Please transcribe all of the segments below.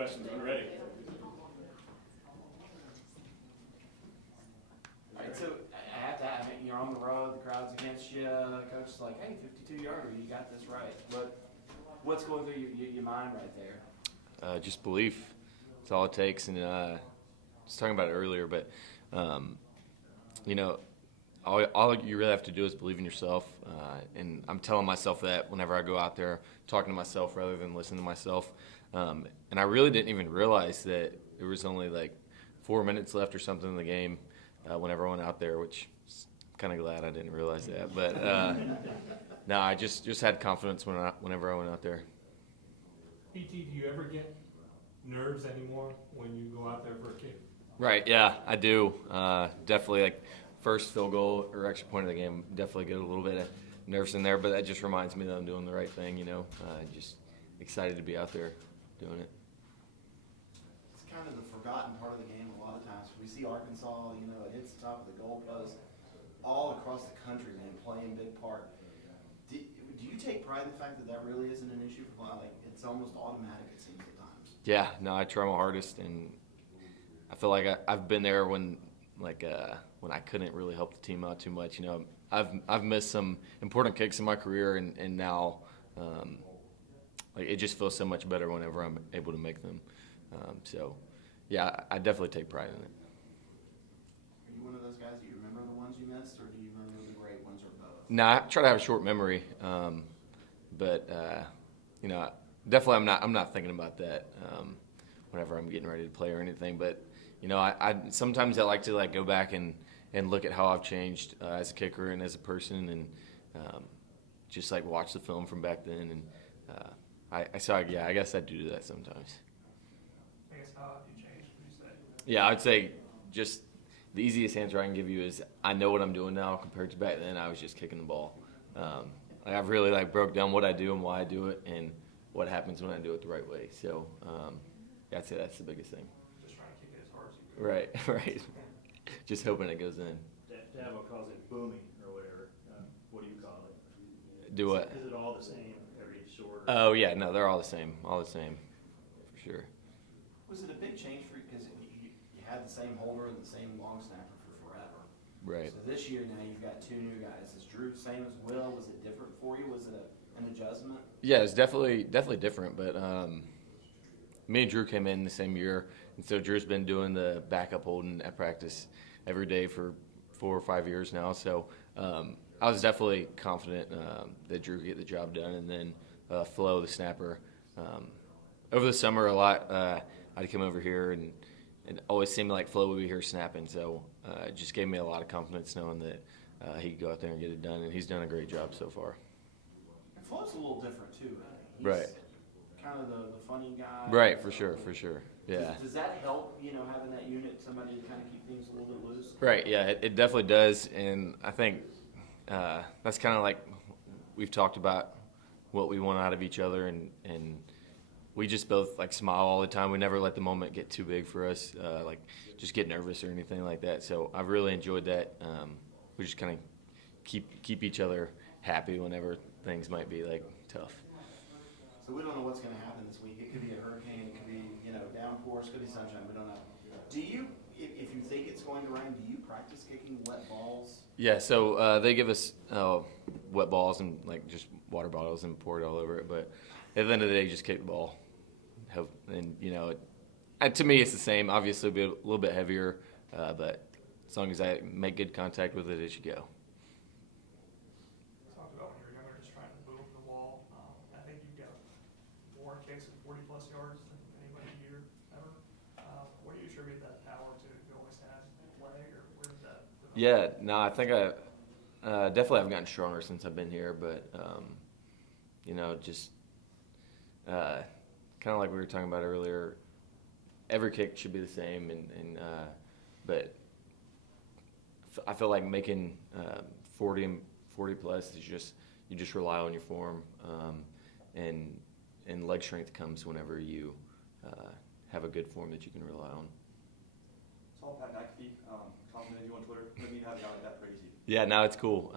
questions when ready. All right, so I have to ask, you're on the road, the crowd's against you, coach is like, hey, 52-yarder, you got this right. What's going through your mind right there? Just belief. That's all it takes. And I was talking about it earlier, but, you know, all you really have to do is believe in yourself. And I'm telling myself that whenever I go out there, talking to myself rather than listening to myself. And I really didn't even realize that there was only like 4 minutes left or something in the game whenever I went out there, which I'm kind of glad I didn't realize that. But no, I just had confidence whenever I went out there. PT, do you ever get nerves anymore when you go out there for a kick? Right, yeah, I do. Definitely, like, first field goal or extra point of the game, definitely get a little bit of nerves in there, but that just reminds me that I'm doing the right thing, you know. Just excited to be out there doing it. It's kind of the forgotten part of the game a lot of times. We see Arkansas, you know, it hits the top of the goalpost all across the country, man, playing a big part. Do you take pride in the fact that that really isn't an issue for like it's almost automatic, it seems at times? Yeah, no, I try my hardest, and I feel like I've been there when I couldn't really help the team out too much. You know, I've missed some important kicks in my career, and now like it just feels so much better whenever I'm able to make them. So, yeah, I definitely take pride in it. Are you one of those guys? Do you remember the ones you missed, or do you remember the great ones, or both? No, I try to have a short memory, but you know, definitely I'm not thinking about that whenever I'm getting ready to play or anything. But you know, I sometimes I like to like go back and look at how I've changed as a kicker and as a person, and just like watch the film from back then. And I guess I do that sometimes. I guess how have you changed, would you say? Yeah, I'd say just the easiest answer I can give you is I know what I'm doing now compared to back then. I was just kicking the ball. Like I've really like broke down what I do and why I do it and what happens when I do it the right way. So I'd say that's the biggest thing. Just trying to kick it as hard as you can. Right. Just hoping it goes in. Dabo calls it booming or whatever. What do you call it? Do what? Is it all the same every short? Oh yeah, no, they're all the same, for sure. Was it a big change for you because you had the same holder and the same long snapper for forever? Right. So this year now you've got two new guys. Is Drew the same as Will? Was it different for you? Was it an adjustment? Yeah, it's definitely different. But me and Drew came in the same year, and so Drew's been doing the backup holding at practice every day for 4 or 5 years now. So I was definitely confident that Drew could get the job done, and then Flo, the snapper. Over the summer, a lot I'd come over here, and it always seemed like Flo would be here snapping. So it just gave me a lot of confidence knowing that he could go out there and get it done, and he's done a great job so far. And Flo's a little different too. He's Right. kind of the funny guy. Right, for sure. Yeah. Does that help, you know, having that unit, somebody to kind of keep things a little bit loose? Right, yeah, it definitely does, and I think that's kind of like we've talked about what we want out of each other, and we just both like smile all the time. We never let the moment get too big for us, like just get nervous or anything like that. So I've really enjoyed that. We just kind of keep each other happy whenever things might be like tough. So we don't know what's going to happen this week. It could be a hurricane, it could be, you know, downpours, it could be sunshine. We don't know. Do you, if you think it's going to rain, do you practice kicking wet balls? Yeah, so they give us wet balls and like just water bottles and pour it all over it. But at the end of the day, you just kick the ball. And you know, to me, it's the same. Obviously, it'll be a little bit heavier, but as long as I make good contact with it, it should go. Talked about when you were younger, just trying to boom the wall. I think you've got more kicks at 40-plus yards than anybody here ever. What do you attribute that power to? You always had play, or where did that develop? Yeah, no, I think I definitely have gotten stronger since I've been here, but you know, just kind of like we were talking about earlier, every kick should be the same, but I feel like making 40 plus is you just rely on your form, and leg strength comes whenever you have a good form that you can rely on. Saw Pat McAfee complimented you on Twitter. Let me have you out that crazy. Yeah, no, it's cool.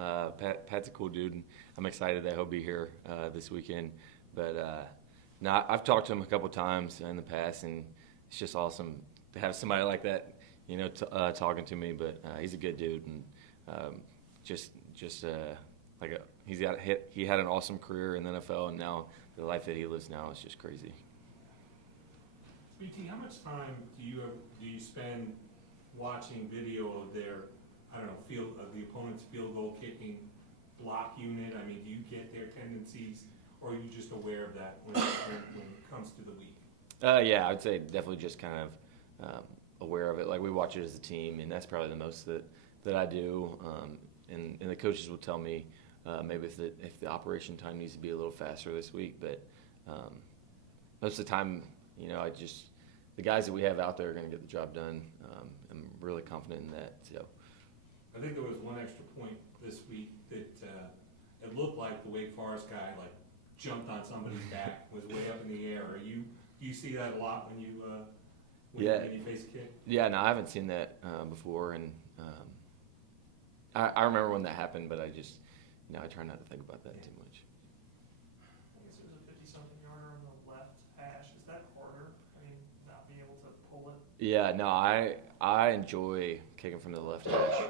Pat's a cool dude, and I'm excited that he'll be here this weekend. But No, I've talked to him a couple times in the past, and it's just awesome to have somebody like that, talking to me. But he's a good dude, and he had an awesome career in the NFL, and now the life that he lives now is just crazy. BT, how much time do you spend watching video of their, the opponent's field goal kicking block unit? I mean, do you get their tendencies, or are you just aware of that when it comes to the week? Yeah, I'd say definitely just kind of aware of it. Like, we watch it as a team, and that's probably the most that I do. And the coaches will tell me maybe if the operation time needs to be a little faster this week. But most of the time, the guys that we have out there are going to get the job done. I'm really confident in that. So I think there was one extra point this week that it looked like the Wake Forest guy jumped on somebody's back, was way up in the air. Do you see that a lot when you face a kick? Yeah, no, I haven't seen that before, and I remember when that happened, but I just I try not to think about that too much. I guess there's a 50-something yarder on the left hash. Is that harder? I mean, not being able to pull it? Yeah, no, I enjoy kicking from the left hash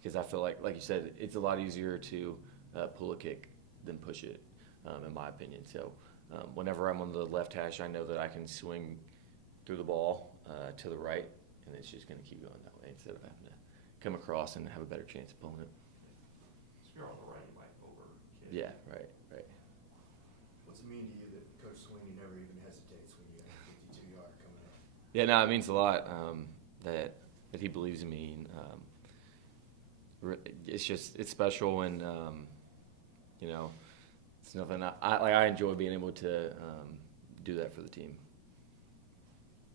because I feel like you said, it's a lot easier to pull a kick than push it, in my opinion. So whenever I'm on the left hash, I know that I can swing through the ball to the right, and it's just going to keep going that way instead of having to come across and have a better chance of pulling it. If you're on the right, you might over kick. Yeah, right. What's it mean to you that Coach Sweeney never even hesitates when you have a 52-yard coming up? Yeah, no, it means a lot that he believes in me. And, it's special, and it's nothing. I enjoy being able to do that for the team.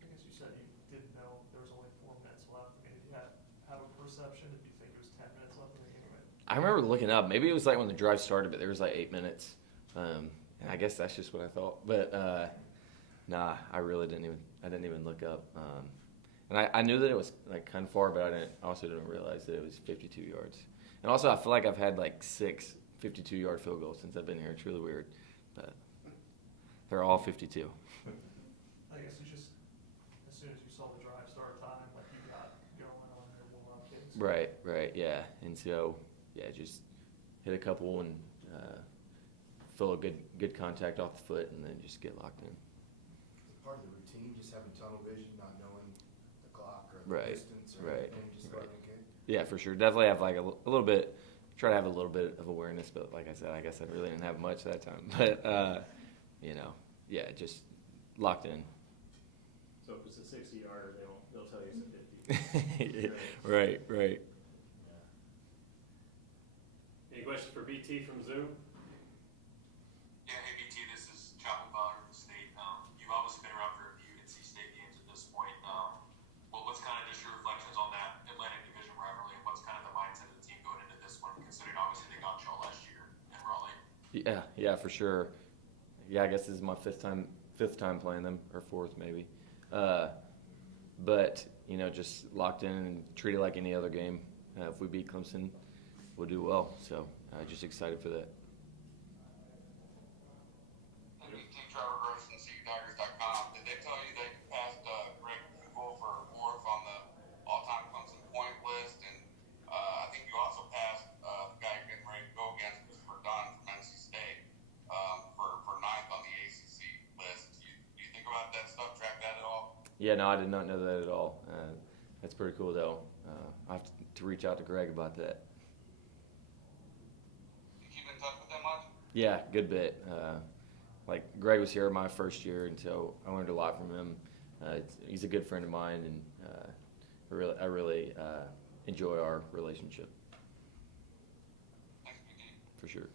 I guess you said you didn't know there was only 4 minutes left. I mean, did you have a perception? Did you think it was 10 minutes left in the game? I remember looking up. Maybe it was when the drive started, but there was 8 minutes. And I guess that's just what I thought. But nah, I really didn't even look up. And I knew that it was kind of far, but I also didn't realize that it was 52 yards. And also, I feel like I've had 6 52-yard field goals since I've been here. It's really weird, but they're all 52. I guess you just, as soon as you saw the drive start time, you got going on your warm-up kicks. Right, yeah. And so, yeah, just hit a couple and feel a good contact off the foot, and then just get locked in. Part of the routine, just having tunnel vision, not knowing the clock or the Right, distance or right, anything, just right. letting it kick. Yeah, for sure. Definitely have a little bit. Try to have a little bit of awareness, but like I said, I guess I really didn't have much that time. But yeah, just locked in. So if it's a 60-yarder, they'll tell you it's a 50. Right. Yeah. Any questions for BT from Zoom? Yeah, hey BT, this is Chapel Bauer of the state. You've obviously been around for a few NC State games at this point. What's kind of just your reflections on that Atlantic Division rivalry, and what's kind of the mindset of the team going into this one, considering obviously they got y'all last year in Raleigh? Yeah, for sure. Yeah, I guess this is my fifth time playing them, or fourth maybe. But just locked in and treat it like any other game. If we beat Clemson, we'll do well. So just excited for that. Team Trevor Gross from CUtigers.com. Did they tell you they passed Greg Kugel for fourth on the all-time Clemson point list? And I think you also passed the guy you're getting ready to go against, Christopher Dunn from NC State, for ninth on the ACC list. Do you think about that stuff, track that at all? Yeah, no, I did not know that at all. That's pretty cool, though. I have to reach out to Greg about that. You keep in touch with them much? Yeah, good bit. Greg was here my first year, and so I learned a lot from him. He's a good friend of mine, and I really enjoy our relationship. Thanks, BT. For sure.